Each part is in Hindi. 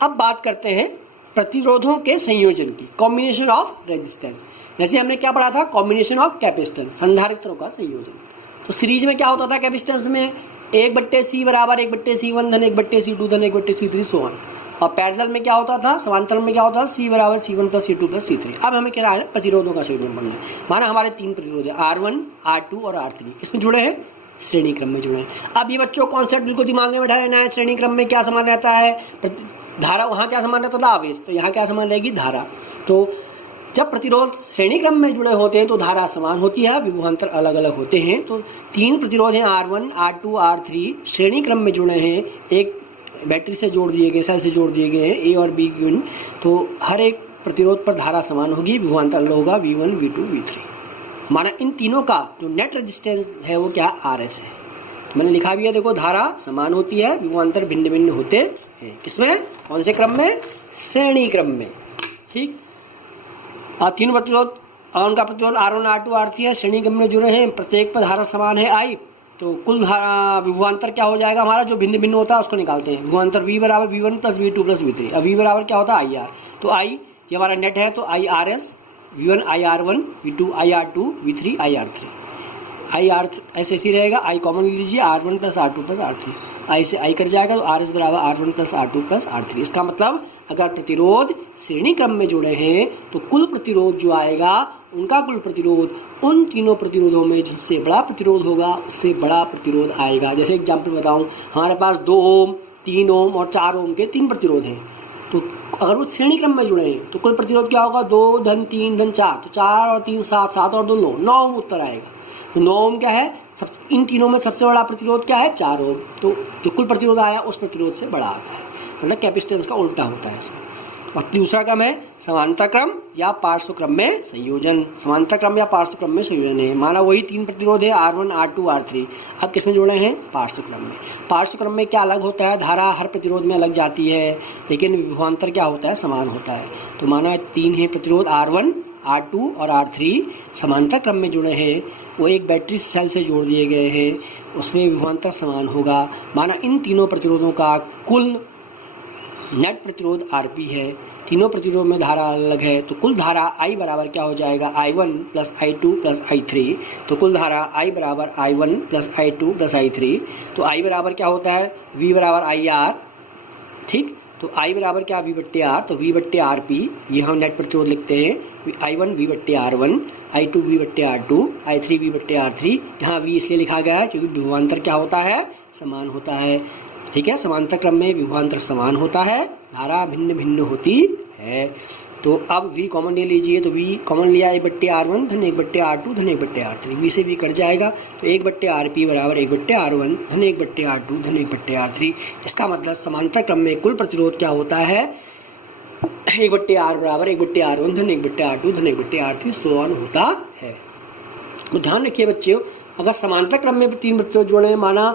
अब बात करते हैं प्रतिरोधों के संयोजन की, कॉम्बिनेशन ऑफ रेजिस्टेंस। जैसे हमने क्या पढ़ा था, कॉम्बिनेशन ऑफ कैपेसिटेंस, संधारित्रों का संयोजन। तो सीरीज में क्या होता था कैपेसिटेंस में, 1/C बराबर 1/C1 धन 1/C2 धन 1/C3 सो ऑन। और पैरेलल में क्या होता था, समांतर में क्या होता था, C बराबर C1 plus C2 plus C3। अब हमें क्या है, प्रतिरोधों का संयोजन पढ़ना है। माना हमारे 3 प्रतिरोध है, R1, R2 और R3, किसमें जुड़े हैं, श्रेणी क्रम में जुड़े हैं। अब ये बच्चों कॉन्सेप्ट बिल्कुल दिमाग में बैठा रहना है, श्रेणी क्रम में क्या समान रहता है, धारा वहाँ क्या समान रहता था, आवेश, तो यहाँ क्या समान रहेगी, धारा। तो जब प्रतिरोध श्रेणी क्रम में जुड़े होते हैं तो धारा समान होती है, विभवांतर अलग अलग होते हैं। तो 3 प्रतिरोध हैं, R1, R2, R3 श्रेणी क्रम में जुड़े हैं, एक बैटरी से जोड़ दिए गए, सेल से जोड़ दिए गए हैं, ए और बी गिवन। तो हर एक प्रतिरोध पर धारा समान होगी, विभवांतर अलग होगा, V1, V2, V3। माना इन तीनों का जो नेट रेजिस्टेंस है वो क्या, RS है। तो मैंने लिखा भी है, देखो धारा समान होती है, विभवांतर भिन्न भिन्न होते हैं। किसमें, कौन से क्रम में, श्रेणी क्रम में। ठीक, अब 3 प्रतिरोध और उनका प्रतिरोध R1, R2, R3 है, श्रेणी क्रम में जुड़े हैं, प्रत्येक पर धारा समान है I। तो कुल धारा विभवांतर क्या हो जाएगा हमारा, जो भिन्न भिन्न होता है उसको निकालते हैं। विभवांतर V बराबर V1 plus V2 plus V3। अब V बराबर क्या होता है, IR। तो I ये हमारा नेट है, तो IRS, V1 IR1, V2 IR2, V3 IR3। IR ऐसे रहेगा, I कॉमन लीजिए, R1 plus R2 plus R3, I से I कट जाएगा, तो RS बराबर R1 plus R2 plus R3। इसका मतलब अगर प्रतिरोध श्रेणी क्रम में जुड़े हैं तो कुल प्रतिरोध जो आएगा, उनका कुल प्रतिरोध उन तीनों प्रतिरोधों में जिनसे बड़ा प्रतिरोध होगा उससे बड़ा प्रतिरोध आएगा। जैसे एग्जाम्पल बताऊं, हमारे पास 2 ओम, 3 ओम और 4 ओम के 3 प्रतिरोध हैं। तो अगर वो श्रेणी क्रम में जुड़े हैं तो कुल प्रतिरोध क्या होगा, 2 धन 3 धन 4, तो 4 और 3 7, 7 और 2 9 ओम उत्तर आएगा। तो 9 ओम क्या है, इन तीनों में सबसे बड़ा प्रतिरोध क्या है, 4 ओम। तो जो कुल प्रतिरोध आया उस प्रतिरोध से बड़ा आता है, मतलब कैपेसिटेंस का उल्टा होता है इसमें। और दूसरा क्रम है समांतर क्रम या पार्श्व क्रम में संयोजन। समांतर क्रम या पार्श्व क्रम में संयोजन है, माना वही 3 प्रतिरोध है, R1, R2, R3, अब किसमें जुड़े हैं, पार्श्व क्रम में। पार्श्व क्रम में क्या अलग होता है, धारा हर प्रतिरोध में अलग जाती है, लेकिन विभवांतर क्या होता है, समान होता है। तो माना 3 है प्रतिरोध, R1, R2 और R3 समांतर क्रम में जुड़े हैं, वो एक बैटरी सेल से जोड़ दिए गए हैं, उसमें विभवांतर समान होगा। माना इन तीनों प्रतिरोधों का कुल नेट प्रतिरोध Rp है, तीनों प्रतिरोध में धारा अलग है, तो कुल धारा I बराबर क्या हो जाएगा, I1 plus I2 plus I3। तो कुल धारा I बराबर I1 plus I2 plus I3। तो I बराबर क्या होता है, V बराबर IR। ठीक, तो I बराबर क्या, V बट्टे R, तो V बट्टे RP, ये हम नेट प्रतिरोध लिखते हैं, I1 V बट्टे R1, I2 V बट्टे R2, I3 V बट्टे R3। यहाँ V इसलिए लिखा गया है क्योंकि विभवांतर क्या होता है, समान होता है। ठीक है, समांतर क्रम में विभवांतर समान होता है, धारा भिन्न भिन्न होती है। तो अब V कॉमन ले लीजिए, तो V कॉमन लिया 1/R1 धन 1/R2 धन 1/R3, V से V कट जाएगा, तो 1/RP बराबर 1/R1 धन 1/R2 धन 1/R3। इसका मतलब समांतर क्रम में कुल प्रतिरोध क्या होता है, 1/R बराबर 1/R1 धन 1/R2 धन 1/R3 सो ऑन होता है। तो ध्यान रखिए बच्चों, अगर समांतर क्रम में 3 प्रतिरोध जोड़े हैं, माना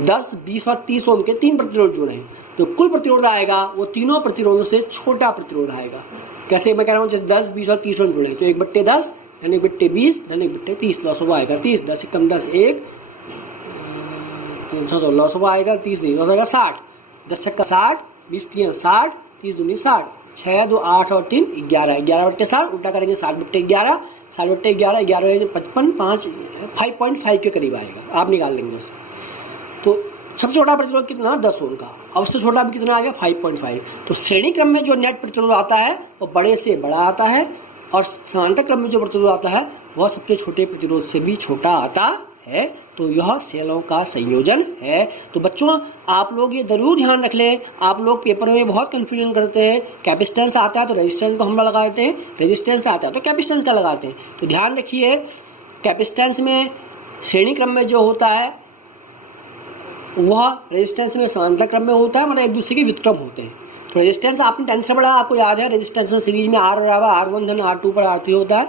10, 20 और 30 ओम के 3 प्रतिरोध जुड़े हैं, तो कुल प्रतिरोध आएगा वो तीनों प्रतिरोधों से छोटा प्रतिरोध आएगा। कैसे मैं कह रहा हूँ, जैसे 10, 20 और 30 ओम जुड़े हैं, तो 1/10 धन 1/20 धन 1/30 लॉस हुआ आएगा 30, 10 कम 10 1, 300 लॉस हुआ आएगा 30 नहीं, लॉस आएगा 60, 10 छक्का 60, 20 3 60, 30 दूनी 60, 6 2 8 और 3 11, 11/60 उल्टा करेंगे 60/11, 60/11, 11 55, 5 5.5 के करीब आएगा, आप निकाल लेंगे उसे। तो सबसे छोटा प्रतिरोध कितना, 10 ओम का, अब उससे छोटा भी कितना आएगा, 5.5। तो श्रेणी क्रम में जो नेट प्रतिरोध आता है वो बड़े से बड़ा आता है, और समांतर क्रम में जो प्रतिरोध आता है वह सबसे छोटे प्रतिरोध से भी छोटा आता है। तो यह सेलों का संयोजन है। तो बच्चों आप लोग ये जरूर ध्यान रख लें, आप लोग पेपर में बहुत कंफ्यूजन करते हैं, कैपेसिटेंस आता है तो रेजिस्टेंस का हम लगा देते हैं, रेजिस्टेंस आता है तो कैपेसिटेंस का लगाते हैं। तो ध्यान रखिए, कैपेसिटेंस में श्रेणी क्रम में जो होता है वह रेजिस्टेंस में समांतर क्रम में होता है, मतलब एक दूसरे के व्युत्क्रम होते हैं। तो रेजिस्टेंस आपने 10 से पढ़ा, आपको याद है, रेजिस्टेंस में सीरीज में R बराबर R1 धन R2 पर R3 होता है,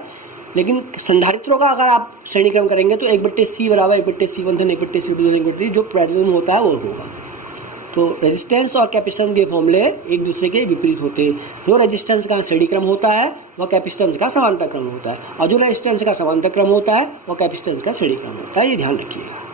लेकिन संधारित्रों का अगर आप श्रेणी क्रम करेंगे तो 1/C बराबर 1/C1 धन 1/C2 धन 1/3 जो पैरेलल में होता है वो होगा। तो रेजिस्टेंस और कैपेसिटेंस के फॉर्मूले एक दूसरे के विपरीत होते हैं। जो रेजिस्टेंस का श्रेणी क्रम होता है वह कैपेसिटेंस का समांतर क्रम होता है, और जो रेजिस्टेंस का समांतर क्रम होता है वह कैपेसिटेंस का श्रेणी क्रम होता है। ये ध्यान रखिएगा।